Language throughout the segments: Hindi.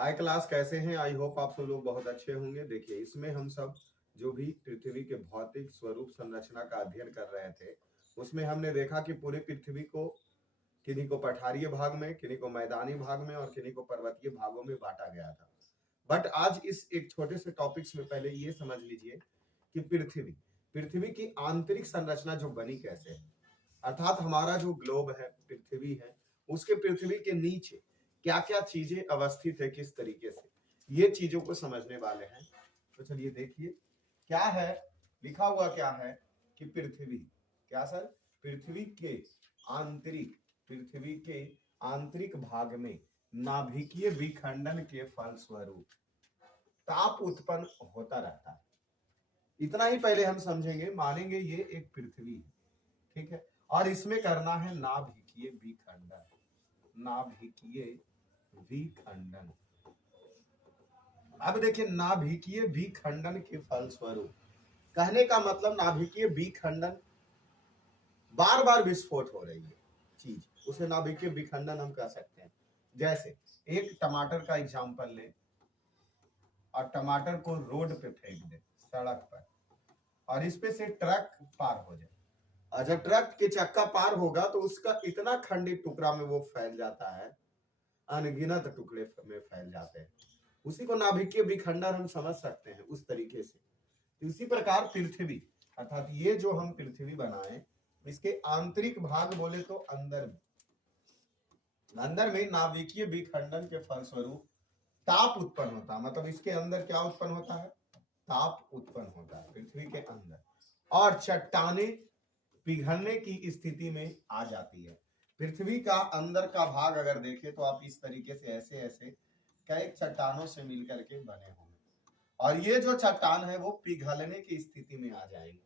हाय क्लास, कैसे हैं? आई होप आप सब लोग बहुत अच्छे होंगे। देखिए, इसमें हम सब जो भी पृथ्वी के भौतिक स्वरूप संरचना का अध्ययन कर रहे थे, उसमें हमने देखा कि पूरी पृथ्वी को किन्हीं को पठारीय भाग में, किन्हीं को मैदानी भाग में और किन्हीं को पर्वतीय भागों में बांटा गया था। बट आज इस एक छोटे से टॉपिक्स में पहले ये समझ लीजिए कि पृथ्वी पृथ्वी की आंतरिक संरचना जो बनी कैसे है, अर्थात हमारा जो ग्लोब है, पृथ्वी है, उसके पृथ्वी के नीचे क्या क्या चीजें अवस्थित है, किस तरीके से, ये चीजों को समझने वाले हैं। तो चलिए देखिए क्या है, लिखा हुआ क्या है कि पृथ्वी, क्या सर? आंतरिक पृथ्वी के आंतरिक भाग में नाभिकीय विखंडन के फलस्वरूप ताप उत्पन्न होता रहता है। इतना ही पहले हम समझेंगे, मानेंगे ये एक पृथ्वी है, ठीक है, और इसमें करना है नाभिकीय विखंडन। नाभिकीय विखंडन। अब देखिए, नाभिकीय विखंडन के फलस्वरूप, कहने का मतलब नाभिकीय विखंडन, बार बार विस्फोट हो रही है चीज, उसे नाभिकीय विखंडन हम कह सकते हैं। जैसे एक टमाटर का एग्जांपल ले और टमाटर को रोड पे फेंक दे, सड़क पर, और इस पे से ट्रक पार हो जाए, और जब ट्रक के चक्का पार होगा तो उसका इतना खंडित टुकड़ा में वो फैल जाता है, अनगिनत टुकड़े में फैल जाते हैं। उसी को नाभिकीय विखंडन हम समझ सकते हैं उस तरीके से। इसी प्रकार पृथ्वी, अर्थात ये जो हम पृथ्वी बनाए, इसके आंतरिक भाग बोले तो अंदर में नाभिकीय विखंडन के फलस्वरूप ताप उत्पन्न होता है। मतलब इसके अंदर क्या उत्पन्न होता है? ताप उत्पन्न होता है पृथ्वी के अंदर, और चट्टाने पिघलने की स्थिति में आ जाती है। पृथ्वी का अंदर का भाग अगर देखें तो आप इस तरीके से ऐसे ऐसे कई चट्टानों से मिलकर के बने होंगे, और ये जो चट्टान है वो पिघलने की स्थिति में आ जाएंगे।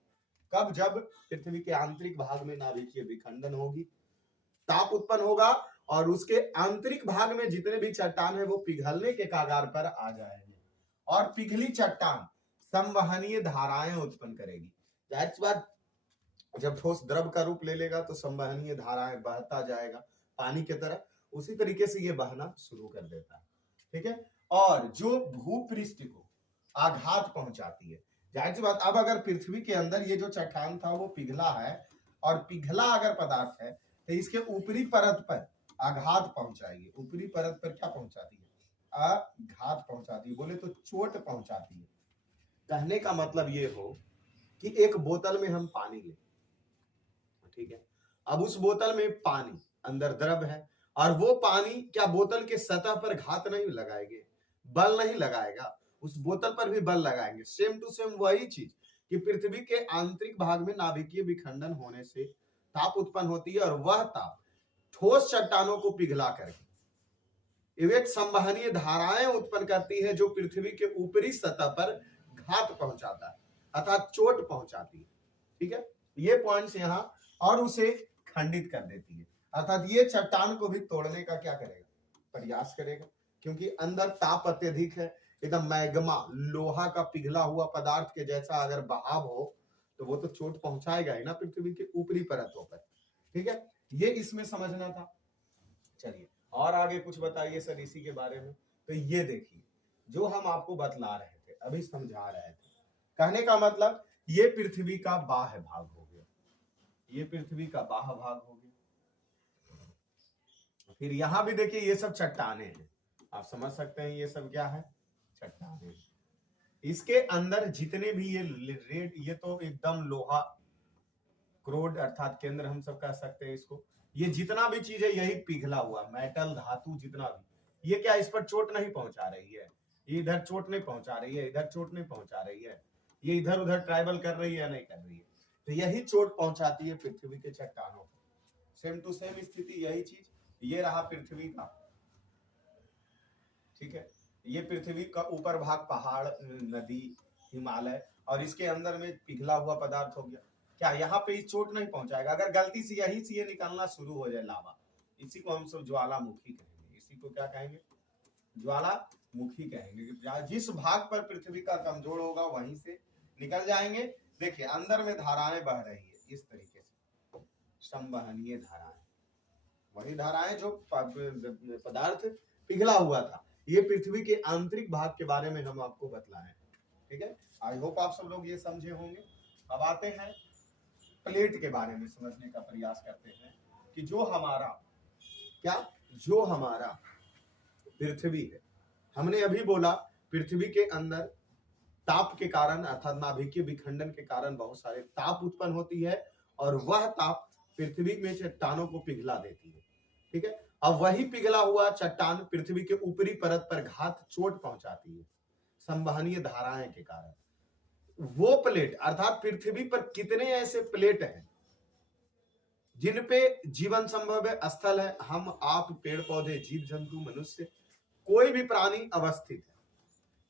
कब? जब पृथ्वी के आंतरिक भाग में नाभिकीय विखंडन होगी, ताप उत्पन्न होगा, और उसके आंतरिक भाग में जितने भी चट्टान है वो पिघलने के कगार पर आ जाएंगे, और पिघली चट्टान संवहनीय धाराएं उत्पन्न करेगी। जाहिर सी बात, जब ठोस द्रव का रूप ले लेगा तो संवहनीय धाराएं बहता जाएगा पानी की तरह, उसी तरीके से ये बहना शुरू कर देता है, ठीक है, और जो भूपृष्ठ को आघात पहुंचाती है। जाहिर सी बात, अब अगर पृथ्वी के अंदर ये जो चट्टान था वो पिघला है, और पिघला अगर पदार्थ है तो इसके ऊपरी परत पर आघात पहुंचाएगी। ऊपरी परत पर क्या पहुंचाती है? आघात पहुंचाती है, बोले तो चोट पहुंचाती है। कहने का मतलब ये हो कि एक बोतल में हम पानी लें, ठीक है, अब उस बोतल में पानी, अंदर द्रव है, और वो पानी क्या बोतल के सतह पर घात नहीं लगाएंगे, बल नहीं लगाएगा, उस बोतल पर भी बल लगाएंगे। सेम टू सेम वही चीज कि पृथ्वी के आंतरिक भाग में नाभिकीय विखंडन होने से ताप उत्पन्न होती है, और वह ताप ठोस चट्टानों को पिघला करके एक संवहनीय धाराएं उत्पन्न करती है, जो पृथ्वी के ऊपरी सतह पर घात पहुंचाता है, अर्थात चोट पहुंचाती है, ठीक है, ये पॉइंट्स यहाँ, और उसे खंडित कर देती है, अर्थात ये चट्टान को भी तोड़ने का क्या करेगा? प्रयास करेगा, क्योंकि अंदर ताप अत्यधिक है, एकदम मैग्मा, लोहा का पिघला हुआ पदार्थ के जैसा अगर बहाव हो तो वो तो चोट पहुंचाएगा ही ना पृथ्वी के ऊपरी परतों पर, ठीक है, ये इसमें समझना था। चलिए और आगे कुछ बताइए सर इसी के बारे में। तो ये देखिए, जो हम आपको बतला रहे थे, अभी समझा रहे थे, कहने का मतलब ये पृथ्वी का बाह्य भाग हो गया, ये पृथ्वी का बाह्य भाग हो गया। फिर यहां भी देखिए, ये सब चट्टाने हैं, आप समझ सकते हैं ये सब क्या है? चट्टाने। इसके अंदर जितने भी ये रेड, ये तो एकदम लोहा, क्रोड अर्थात केंद्र हम सब कह सकते हैं इसको, ये जितना भी चीज है यही पिघला हुआ मेटल, धातु जितना भी, ये क्या इस पर चोट नहीं पहुंचा रही है? ये इधर चोट नहीं पहुंचा रही है, इधर चोट नहीं पहुंचा रही है, ये इधर उधर ट्राइबल कर रही है, नहीं कर रही है, तो यही चोट पहुंचाती है पृथ्वी के चट्टानों को। सेम टू सेम स्थिति यही चीज, ये रहा पृथ्वी का, ठीक है, ये पृथ्वी का ऊपर भाग पहाड़, नदी, हिमालय, और इसके अंदर में पिघला हुआ पदार्थ हो गया। क्या यहाँ पे चोट नहीं पहुंचाएगा? अगर गलती से यही से ये निकलना शुरू हो जाए लावा, इसी को हम सब ज्वालामुखी कहेंगे। इसी को क्या कहेंगे? ज्वालामुखी कहेंगे। जिस भाग पर पृथ्वी का कमजोर होगा वहीं से निकल जाएंगे। देखिए अंदर में धाराएं बह रही है इस तरीके से, संवहनीय धाराएं, वही धाराएं जो पदार्थ पिघला हुआ था, ये पृथ्वी के आंतरिक भाग के बारे में हम आपको बतलाएं। ठीक है, आई होप आप सब लोग ये समझे होंगे। अब आते हैं प्लेट के बारे में समझने का प्रयास करते हैं कि जो हमारा पृथ्वी है, हमने अभी बोला पृथ्वी के अंदर ताप के कारण अर्थात नाभिकीय विखंडन के कारण बहुत सारे ताप उत्पन्न होती है और वह ताप पृथ्वी में चट्टानों को पिघला देती है। ठीक है, अब वही पिघला हुआ चट्टान पृथ्वी के ऊपरी परत पर घात चोट पहुंचाती है संवहनीय धाराएं के कारण। वो प्लेट अर्थात पृथ्वी पर कितने ऐसे प्लेट हैं जिन पे जीवन संभव है, स्थल है, हम आप पेड़ पौधे जीव जंतु मनुष्य कोई भी प्राणी अवस्थित है,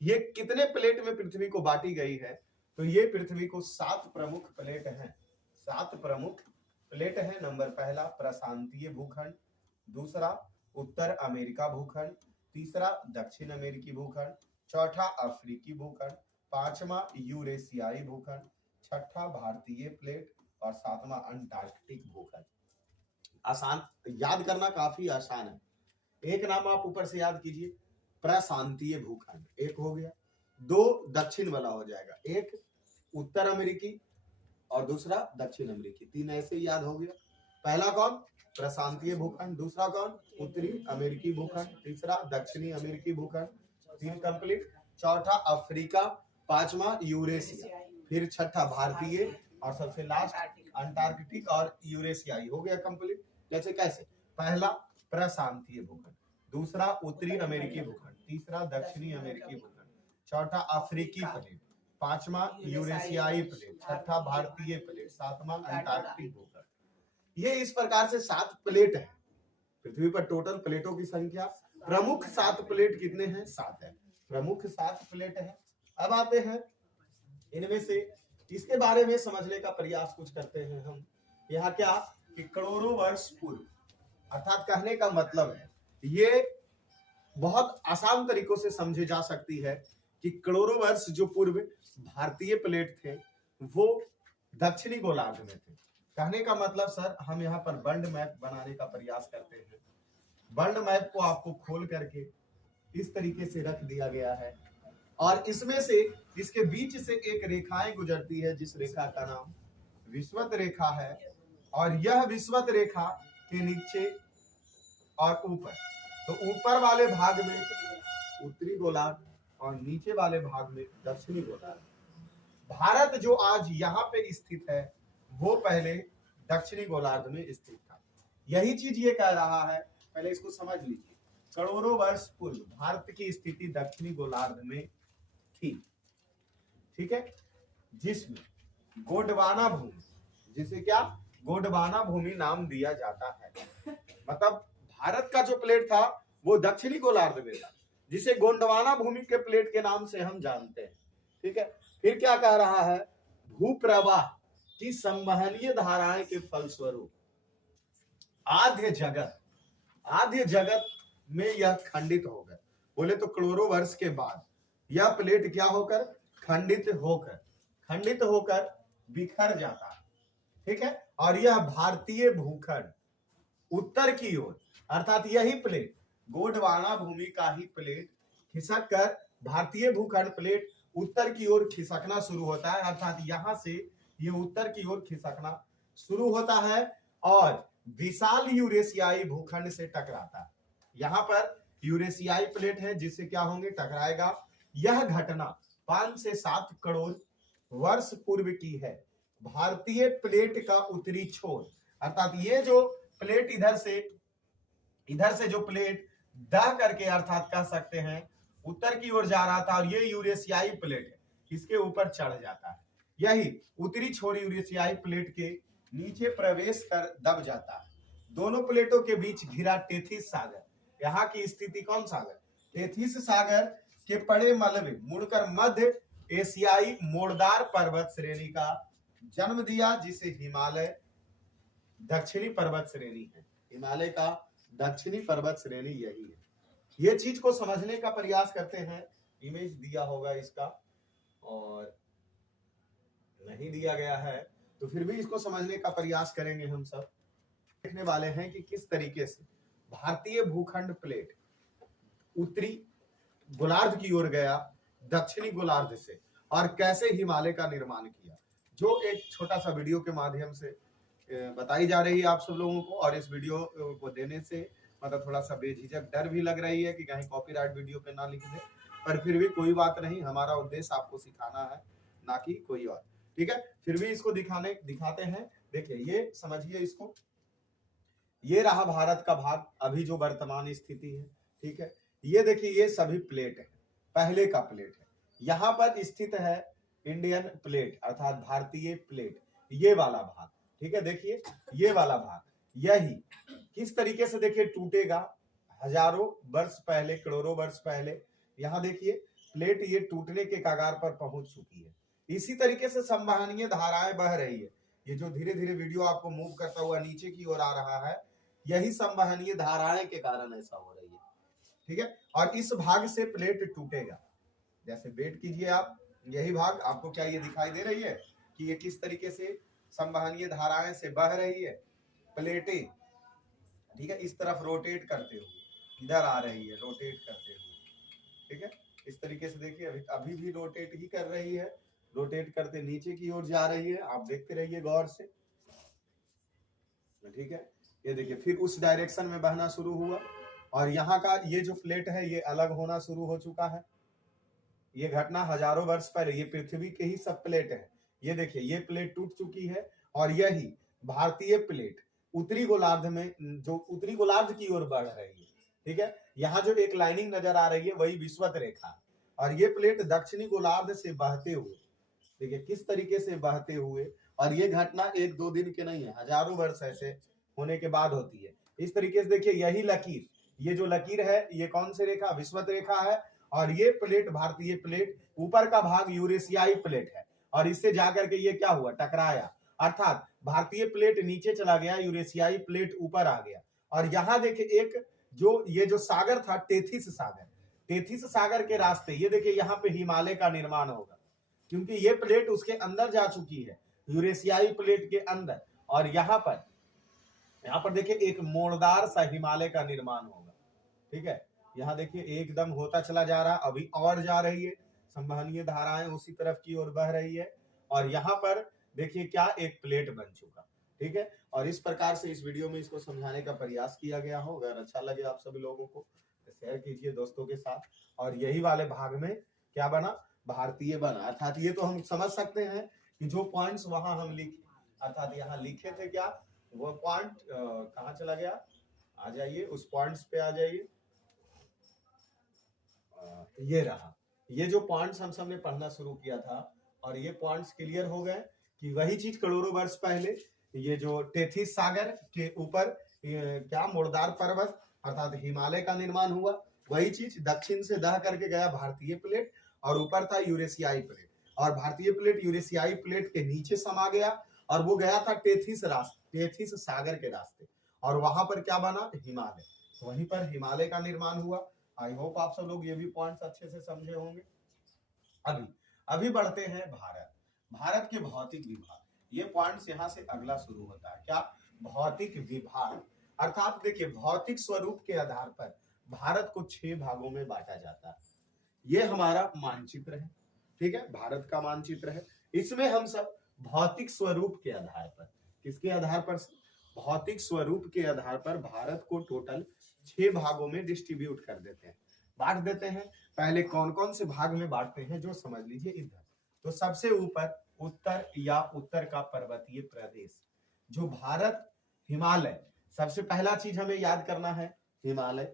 ये कितने प्लेट में पृथ्वी को बांटी गई है? तो ये पृथ्वी को 7 प्रमुख प्लेट हैं। 7 प्रमुख प्लेट हैं। नंबर पहला प्रशांतीय भूखंड, दूसरा उत्तर अमेरिका भूखंड, तीसरा दक्षिण अमेरिकी भूखंड, चौथा अफ्रीकी भूखंड, पांचवा यूरेशियाई भूखंड, छठा भारतीय प्लेट और सातवां अंटार्कटिक भूखंड। आसान, याद करना काफी आसान है। एक नाम आप ऊपर से याद कीजिए, प्रशांतीय भूखंड एक हो गया, 2 दक्षिण वाला हो जाएगा, एक उत्तर अमेरिकी और दूसरा दक्षिण अमेरिकी, 3 ऐसे याद हो गया। पहला कौन? प्रशांतीय भूखंड, दूसरा कौन? उत्तरी अमेरिकी भूखंड, तीसरा दक्षिणी अमेरिकी भूखंड, 3 कंप्लीट, चौथा अफ्रीका, पांचवा यूरेशिया, फिर छठा भारतीय और सबसे लास्ट अंटार्कटिक और यूरेशियाई हो गया कंप्लीट। कैसे कैसे? पहला प्रशांतीय भूखंड, दूसरा उत्तरी अमेरिकी भूखंड, तीसरा दक्षिणी अमेरिकी भूखंड, चौथा अफ्रीकी प्लेट, पांचवा यूरेशियाई प्लेट, छठा भारतीय प्लेट, सातवां अंटार्कटिक भूखंड। ये इस प्रकार से 7 प्लेट है पृथ्वी पर। टोटल प्लेटों की संख्या प्रमुख 7 प्लेट कितने हैं? 7 है। प्रमुख 7 प्लेट है। अब आते हैं इनमें से इसके बारे में समझने का प्रयास कुछ करते हैं हम। यहाँ क्या कि करोड़ों वर्ष पूर्व, अर्थात कहने का मतलब है ये बहुत आसान तरीकों से समझे जा सकती है कि करोड़ों वर्ष जो पूर्व भारतीय प्लेट थे वो दक्षिणी गोलार्ध में थे। कहने का मतलब सर, हम यहाँ पर वर्ल्ड मैप बनाने का प्रयास करते हैं। वर्ल्ड मैप को आपको खोल करके इस तरीके से रख दिया गया है और इसमें से इसके बीच से एक रेखाएं गुजरती है जिस रेखा का नाम विषुवत रेखा है और यह विषुवत रेखा के नीचे और ऊपर, तो ऊपर वाले भाग में उत्तरी गोलार्ध और नीचे वाले भाग में दक्षिणी गोलार्ध। भारत जो आज यहाँ पे स्थित है वो पहले दक्षिणी गोलार्ध में स्थित था। यही चीज ये कह रहा है, पहले इसको समझ लीजिए। करोड़ों वर्ष पूर्व भारत की स्थिति दक्षिणी गोलार्ध में थी, ठीक है, जिसमें गोंडवाना भूमि, जिसे क्या गोंडवाना भूमि नाम दिया जाता है। मतलब भारत का जो प्लेट था वो दक्षिणी गोलार्ध में था, जिसे गोंडवाना भूमि के प्लेट के नाम से हम जानते हैं। ठीक है, फिर क्या कह रहा है? भूप्रवाह की संवहनीय धाराएं के फलस्वरूप आद्य जगत में यह खंडित हो गए। बोले तो करोड़ों वर्ष के बाद यह प्लेट क्या होकर खंडित होकर बिखर जाता है। ठीक है, और यह भारतीय भूखंड उत्तर की ओर, अर्थात यही प्लेट गोंडवाना भूमि का ही प्लेट खिसक कर भारतीय भूखंड प्लेट उत्तर की ओर खिसकना शुरू होता है। अर्थात यहां से ये उत्तर की ओर खिसकना शुरू होता है और विशाल यूरेशियाई भूखंड से टकराता है। यहाँ पर यूरेशियाई प्लेट है जिससे क्या होंगे? टकराएगा। यह घटना 5 से 7 करोड़ वर्ष पूर्व की है। भारतीय प्लेट का उत्तरी छोर, अर्थात ये जो प्लेट इधर से जो प्लेट दह करके, अर्थात कह सकते हैं उत्तर की ओर जा रहा था और ये यूरेशियाई प्लेट है, इसके ऊपर चढ़ जाता है। यही उत्तरी छोर यूरेशियाई प्लेट के नीचे प्रवेश कर दब जाता है। दोनों प्लेटों के बीच घिरा टेथिस सागर, यहाँ की स्थिति कौन सागर? टेथिस सागर के पड़े मलबे मुड़कर मध्य एशियाई मोड़दार पर्वत श्रेणी का जन्म दिया, जिसे हिमालय दक्षिणी पर्वत श्रेणी है। हिमालय का दक्षिणी पर्वत श्रेणी यही है। ये चीज को समझने का प्रयास करते हैं। इमेज दिया होगा इसका और नहीं दिया गया है तो फिर भी इसको समझने का प्रयास करेंगे। हम सब देखने वाले हैं कि किस तरीके से भारतीय भूखंड प्लेट उत्तरी गोलार्ध की ओर गया, दक्षिणी गोलार्ध से, और कैसे हिमालय का निर्माण किया, जो एक छोटा सा वीडियो के माध्यम से बताई जा रही है आप सब लोगों को। और इस वीडियो को देने से मतलब थोड़ा सा बेझिझक डर भी लग रही है कि कहीं कॉपीराइट वीडियो पे ना लिख दे, पर फिर भी कोई बात नहीं, हमारा उद्देश्य आपको सिखाना है, ना कि कोई और। ठीक है, फिर भी इसको दिखाते हैं। देखिए, ये समझिए इसको, ये रहा भारत का भाग, अभी जो वर्तमान स्थिति है। ठीक है, ये देखिए, ये सभी प्लेट है, पहले का प्लेट है, यहाँ पर स्थित है इंडियन प्लेट अर्थात भारतीय प्लेट, ये वाला भाग। ठीक है, देखिए ये वाला भाग, यही किस तरीके से देखिए टूटेगा, हजारों वर्ष पहले, करोड़ों वर्ष पहले, यहाँ देखिए प्लेट ये टूटने के कगार पर पहुंच चुकी है। इसी तरीके से संवहनीय धाराएं बह रही है, ये जो धीरे धीरे वीडियो आपको मूव करता हुआ नीचे की ओर आ रहा है, यही संवहनीय धाराएं के कारण ऐसा हो रही है। ठीक है, और इस भाग से प्लेट टूटेगा, जैसे वेट कीजिए आप, यही भाग आपको क्या ये दिखाई दे रही है कि ये किस तरीके से संवहनीय धाराएं से बह रही है, प्लेटें। ठीक है, इस तरफ रोटेट करते हुए इधर आ रही है, रोटेट करते हुए। ठीक है, इस तरीके से देखिए अभी भी रोटेट ही कर रही है, रोटेट करते नीचे की ओर जा रही है, आप देखते रहिए गौर से। ठीक है, ये देखिए फिर उस डायरेक्शन में बहना शुरू हुआ, और यहाँ का ये जो प्लेट है ये अलग होना शुरू हो चुका है। ये घटना हजारों वर्ष पहले, ये पृथ्वी के ही सब प्लेट है। ये देखिए ये प्लेट टूट चुकी है, और यही भारतीय प्लेट उत्तरी गोलार्ध में, जो उत्तरी गोलार्ध की ओर बढ़ रही है। ठीक है, यहाँ जो एक लाइनिंग नजर आ रही है वही विषुवत रेखा, और ये प्लेट दक्षिणी गोलार्ध से बहते हुए, देखिए किस तरीके से बहते हुए, और ये घटना एक दो दिन के नहीं है, हजारों वर्ष ऐसे होने के बाद होती है। इस तरीके से देखिए यही लकीर, ये जो लकीर है ये कौन सी रेखा, विषुवत रेखा है, और ये प्लेट भारतीय प्लेट, ऊपर का भाग यूरेशियाई प्लेट है, और इससे जाकर के ये क्या हुआ, टकराया, अर्थात भारतीय प्लेट नीचे चला गया, यूरेशियाई प्लेट ऊपर आ गया। और यहाँ देखिए एक जो ये जो सागर था, टेथिस सागर, टेथिस सागर के रास्ते, ये देखिए यहाँ पे हिमालय का निर्माण होगा, क्योंकि ये प्लेट उसके अंदर जा चुकी है, यूरेशियाई प्लेट के अंदर, और यहाँ पर देखिए एक मोड़दार सा हिमालय का निर्माण होगा। ठीक है, यहाँ देखिए एकदम होता चला जा रहा, अभी और जा रही है, संवहनीय धाराएं उसी तरफ की ओर बह रही है, और यहाँ पर देखिए क्या एक प्लेट बन चुका। ठीक है, और इस प्रकार से इस वीडियो में इसको समझाने का प्रयास किया गया हो। अगर अच्छा लगे आप सभी लोगों को तो शेयर कीजिए दोस्तों के साथ। और यही वाले भाग में क्या बना, भारतीय बना, अर्थात ये तो हम समझ सकते हैं कि जो पॉइंट्स वहां हम लिखे, अर्थात यहाँ लिखे थे क्या, वो पॉइंट कहाँ चला गया, आ जाइए उस पॉइंट्स पे आ जाइए, ये रहा, ये जो पॉइंट्स हम सबने पढ़ना शुरू किया था, और ये पॉइंट्स क्लियर हो गए कि वही चीज करोड़ों वर्ष पहले ये जो टेथिस सागर के ऊपर क्या मोड़दार पर्वत अर्थात हिमालय का निर्माण हुआ, वही चीज दक्षिण से दह करके गया भारतीय प्लेट, और ऊपर था यूरेशियाई प्लेट, और भारतीय प्लेट यूरेशियाई प्लेट के नीचे समा गया, और वो गया था टेथिस सागर के रास्ते, और वहां पर क्या बना, हिमालय, वहीं पर हिमालय का निर्माण हुआ। आई होप आप सब लोग ये भी पॉइंट्स अच्छे से समझे होंगे। अभी बढ़ते हैं भारत के भौतिक विभाग, ये पॉइंट्स यहाँ से अगला शुरू होता है, क्या, भौतिक विभाग, अर्थात देखिए भौतिक स्वरूप के आधार पर भारत को 6 भागों में बांटा जाता है। ये हमारा मानचित्र है, ठीक है, भारत का मानचित्र है। इसमें हम सब भौतिक स्वरूप के आधार पर, किसके आधार पर, भौतिक स्वरूप के आधार पर भारत को टोटल 6 भागों में डिस्ट्रीब्यूट कर देते हैं, बांट देते हैं। पहले कौन कौन से भाग में बांटते हैं जो समझ लीजिए इधर। तो सबसे ऊपर उत्तर या उत्तर का पर्वतीय प्रदेश, जो भारत, हिमालय, सबसे पहला चीज हमें याद करना है, हिमालय।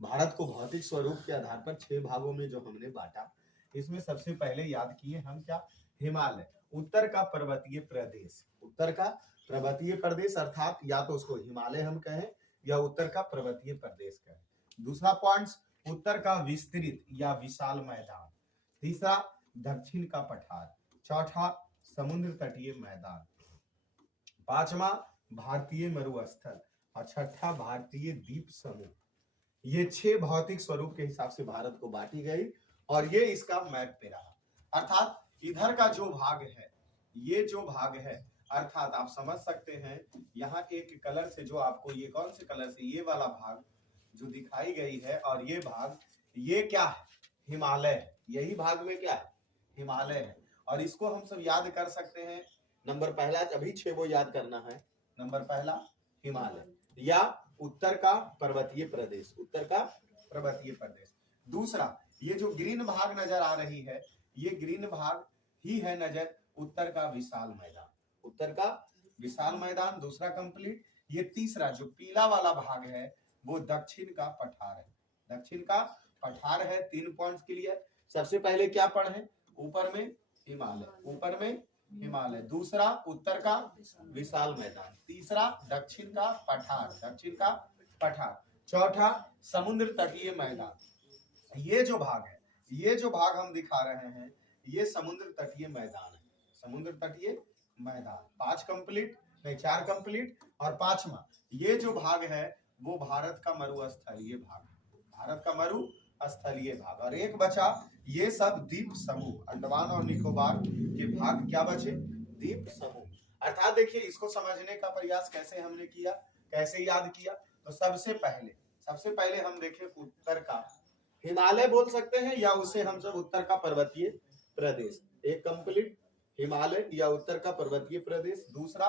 भारत को भौतिक स्वरूप के आधार पर 6 भागों में जो हमने बांटा, इसमें सबसे पहले याद किए हम क्या, हिमालय, उत्तर का पर्वतीय प्रदेश, उत्तर का पर्वतीय प्रदेश, अर्थात या तो उसको हिमालय हम कहें या उत्तर का पर्वतीय प्रदेश कहें। दूसरा पॉइंट, उत्तर का विस्तृत या विशाल मैदान। तीसरा, दक्षिण का पठार। चौथा, समुद्र तटीय मैदान। पांचवा, भारतीय मरुस्थल, और छठा, भारतीय द्वीप समूह। ये 6 भौतिक स्वरूप के हिसाब से भारत को बांटी गई, और ये इसका मैप पे रहा। अर्थात इधर का जो भाग है, ये जो भाग है, अर्थात आप समझ सकते हैं यहाँ एक कलर से, जो आपको ये कौन से कलर से, ये वाला भाग जो दिखाई गई है, और ये भाग ये क्या है? हिमालय है। यही भाग में क्या है? हिमालय है। और इसको हम सब याद कर सकते हैं। नंबर पहला, अभी 6 वो याद करना है। नंबर पहला हिमालय या उत्तर का पर्वतीय प्रदेश, उत्तर का पर्वतीय प्रदेश। दूसरा, ये जो ग्रीन भाग नजर आ रही है, ये ग्रीन भाग ही है नजर उत्तर का विशाल मैदान, उत्तर का विशाल मैदान। दूसरा कंप्लीट। ये तीसरा जो पीला वाला भाग है वो दक्षिण का पठार है, दक्षिण का पठार है। 3 पॉइंट्स क्लियर। सबसे पहले क्या पढ़े? ऊपर में हिमालय, ऊपर में हिमालय। दूसरा उत्तर का विशाल मैदान। तीसरा दक्षिण का पठार, दक्षिण का पठार। चौथा समुद्र तटीय मैदान। ये जो भाग है, ये जो भाग हम दिखा रहे हैं, ये समुद्र तटीय मैदान है, समुद्र तटीय मैदान। 5 कंप्लीट, नहीं 4 कंप्लीट। और 5वां ये जो भाग है वो भारत का मरुस्थलीय भाग, भारत का मरुस्थलीय भाग। और एक बचा ये सब द्वीप समूह, अंडमान और निकोबार के भाग क्या बचे? द्वीप समूह। अर्थात देखिए, इसको समझने का प्रयास कैसे हमने किया, कैसे याद किया। तो सबसे पहले हम देखें उत्तर का हिमालय बोल सकते हैं या उसे हम सब उत्तर का पर्वतीय प्रदेश। एक कंप्लीट हिमालय या उत्तर का पर्वतीय प्रदेश। दूसरा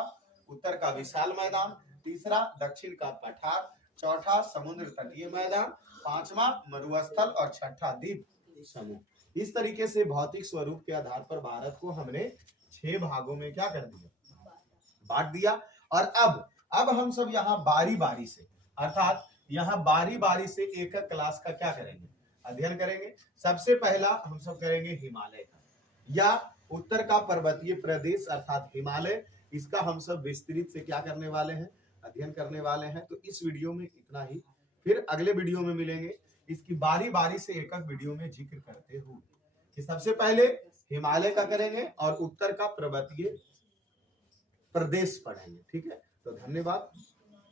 उत्तर का विशाल मैदान। तीसरा दक्षिण का पठार। चौथा समुद्र तटीय मैदान। 5वां मरुस्थल और छठा द्वीप समूह। इस तरीके से भौतिक स्वरूप के आधार पर भारत को हमने 6 भागों में क्या कर दिया? बांट दिया। और अब हम सब यहाँ बारी बारी से, अर्थात यहाँ बारी बारी से एक क्लास का क्या करेंगे? अध्ययन करेंगे। सबसे पहला हम सब करेंगे हिमालय का या उत्तर का पर्वतीय प्रदेश अर्थात हिमालय। इसका हम सब विस्तृत से क्या करने वाले हैं? अध्ययन करने वाले हैं। तो इस वीडियो में इतना ही, फिर अगले वीडियो में मिलेंगे। इसकी बारी बारी से एक एक वीडियो में जिक्र करते हुए कि सबसे पहले हिमालय का करेंगे और उत्तर का पर्वतीय प्रदेश पढ़ेंगे। ठीक है, तो धन्यवाद।